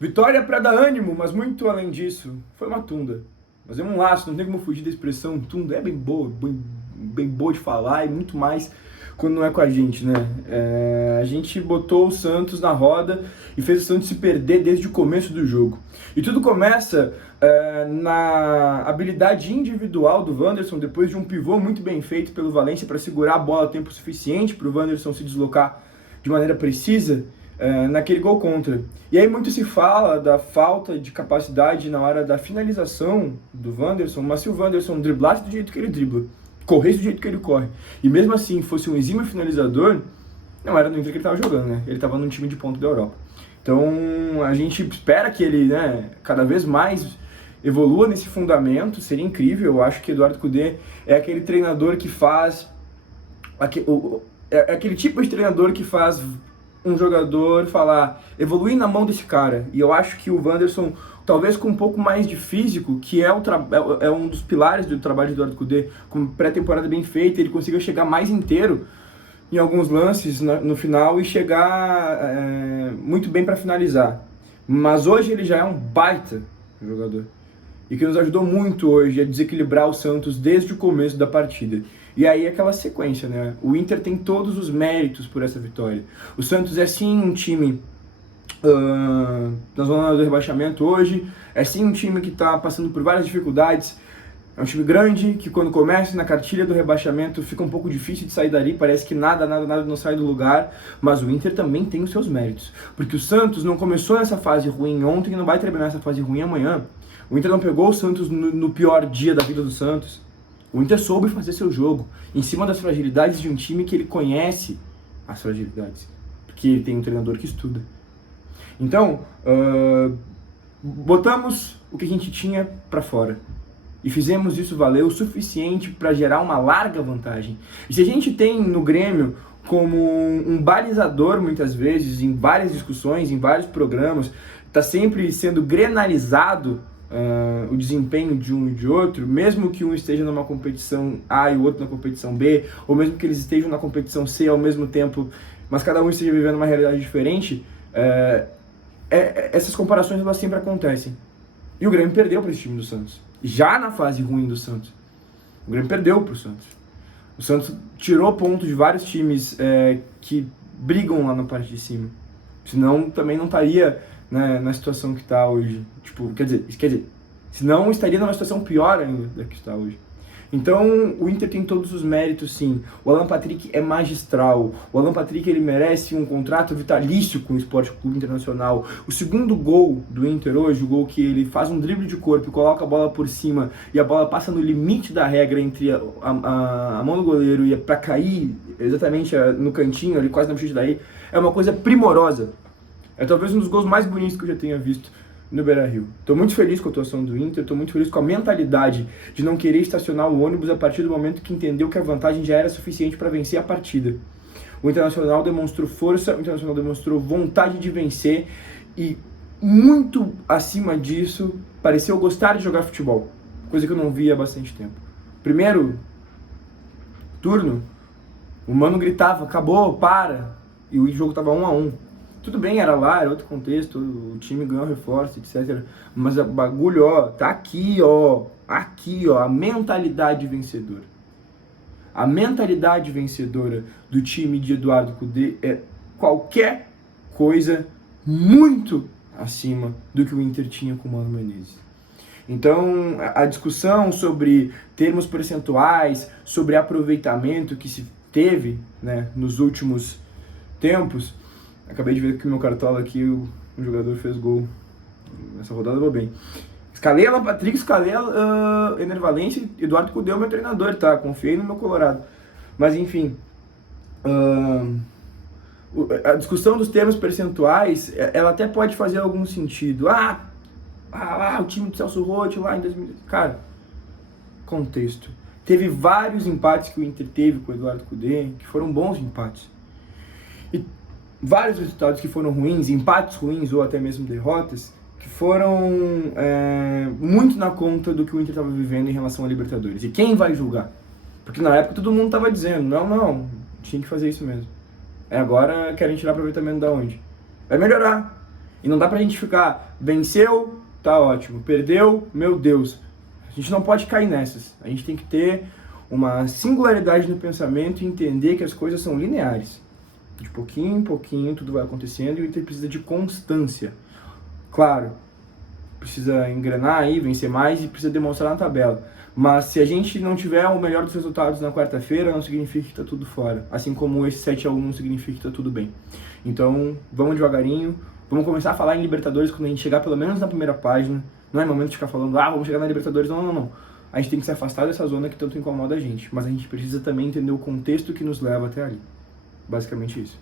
Vitória para dar ânimo, mas muito além disso, foi uma tunda. Mas é um laço, não tem como fugir da expressão tunda. É bem boa, bem boa de falar e muito mais quando não é com a gente, né? A gente botou o Santos na roda e fez o Santos se perder desde o começo do jogo. E tudo começa na habilidade individual do Wanderson, depois de um pivô muito bem feito pelo Valencia para segurar a bola tempo suficiente para o Wanderson se deslocar de maneira precisa naquele gol contra. E aí muito se fala da falta de capacidade na hora da finalização do Wanderson, mas se o Wanderson driblasse do jeito que ele dribla, corresse do jeito que ele corre, e mesmo assim fosse um exímio finalizador, não era no Inter que ele estava jogando, né? Ele estava num time de ponta da Europa. Então a gente espera que ele, né, cada vez mais evolua nesse fundamento, seria incrível. Eu acho que Eduardo Cudê é aquele treinador que faz... É aquele tipo de treinador que faz um jogador falar, evoluir na mão desse cara. E eu acho que o Wanderson, talvez com um pouco mais de físico, que é um dos pilares do trabalho de Eduardo Cudê, com pré-temporada bem feita, ele consiga chegar mais inteiro em alguns lances no final e chegar muito bem para finalizar. Mas hoje ele já é um baita jogador. E que nos ajudou muito hoje a desequilibrar o Santos desde o começo da partida. E aí aquela sequência, né? O Inter tem todos os méritos por essa vitória. O Santos é sim um time na zona do rebaixamento hoje, é sim um time que está passando por várias dificuldades. É um time grande, que quando começa na cartilha do rebaixamento fica um pouco difícil de sair dali, parece que nada não sai do lugar, mas o Inter também tem os seus méritos. Porque o Santos não começou nessa fase ruim ontem e não vai terminar essa fase ruim amanhã. O Inter não pegou o Santos no pior dia da vida do Santos. O Inter soube fazer seu jogo, em cima das fragilidades de um time que ele conhece as fragilidades, porque ele tem um treinador que estuda. Então, botamos o que a gente tinha para fora. E fizemos isso valer o suficiente para gerar uma larga vantagem. E se a gente tem no Grêmio como um balizador, muitas vezes, em várias discussões, em vários programas, está sempre sendo grenalizado o desempenho de um e de outro, mesmo que um esteja numa competição A e o outro na competição B, ou mesmo que eles estejam na competição C ao mesmo tempo, mas cada um esteja vivendo uma realidade diferente, essas comparações elas sempre acontecem. E o Grêmio perdeu para esse time do Santos. Já na fase ruim do Santos. O Grêmio perdeu para o Santos. O Santos tirou pontos de vários times que brigam lá na parte de cima. Senão também não estaria na situação que está hoje. Tipo, quer dizer, senão estaria numa situação pior ainda da que está hoje. Então, o Inter tem todos os méritos, sim. O Alan Patrick é magistral. O Alan Patrick, ele merece um contrato vitalício com o Sport Clube Internacional. O segundo gol do Inter hoje, o gol que ele faz um drible de corpo e coloca a bola por cima e a bola passa no limite da regra entre a mão do goleiro e para cair exatamente no cantinho, ali quase na bochecha daí, é uma coisa primorosa. É talvez um dos gols mais bonitos que eu já tenha visto no Beira-Rio. Estou muito feliz com a atuação do Inter, estou muito feliz com a mentalidade de não querer estacionar o ônibus a partir do momento que entendeu que a vantagem já era suficiente para vencer a partida. O Internacional demonstrou força, o Internacional demonstrou vontade de vencer e, muito acima disso, pareceu gostar de jogar futebol, coisa que eu não via há bastante tempo. Primeiro turno, o Mano gritava, acabou, para, e o jogo estava 1-1. Tudo bem, era lá, era outro contexto, o time ganhou reforço, etc. Mas o bagulho, tá aqui, a mentalidade vencedora. A mentalidade vencedora do time de Eduardo Cudê é qualquer coisa muito acima do que o Inter tinha com o Mano Menezes. Então, a discussão sobre termos percentuais, sobre aproveitamento que se teve, né, nos últimos tempos. Acabei de ver que o meu cartola aqui, o jogador fez gol nessa rodada, eu vou bem. Escalei Alan Patrick, escalei Ener Valencia, Eduardo Cudê é o meu treinador, tá? Confiei no meu Colorado. Mas enfim, a discussão dos termos percentuais, ela até pode fazer algum sentido. O time do Celso Roth lá em 2000. Cara, contexto. Teve vários empates que o Inter teve com o Eduardo Cudê, que foram bons empates. E vários resultados que foram ruins, empates ruins ou até mesmo derrotas, que foram muito na conta do que o Inter estava vivendo em relação à Libertadores. E quem vai julgar? Porque na época todo mundo estava dizendo, não, tinha que fazer isso mesmo. Agora querem tirar aproveitamento da onde? Vai melhorar. E não dá pra gente ficar, venceu, tá ótimo, perdeu, meu Deus. A gente não pode cair nessas. A gente tem que ter uma singularidade no pensamento e entender que as coisas são lineares. De pouquinho em pouquinho tudo vai acontecendo e o Inter precisa de constância. Claro, precisa engrenar aí, vencer mais e precisa demonstrar na tabela. Mas se a gente não tiver o melhor dos resultados na quarta-feira, não significa que está tudo fora. Assim como esse 7-1 não significa que está tudo bem. Então, vamos devagarinho. Vamos começar a falar em Libertadores quando a gente chegar pelo menos na primeira página. Não é momento de ficar falando, vamos chegar na Libertadores. Não, não, não. A gente tem que se afastar dessa zona que tanto incomoda a gente. Mas a gente precisa também entender o contexto que nos leva até ali. Basicamente isso.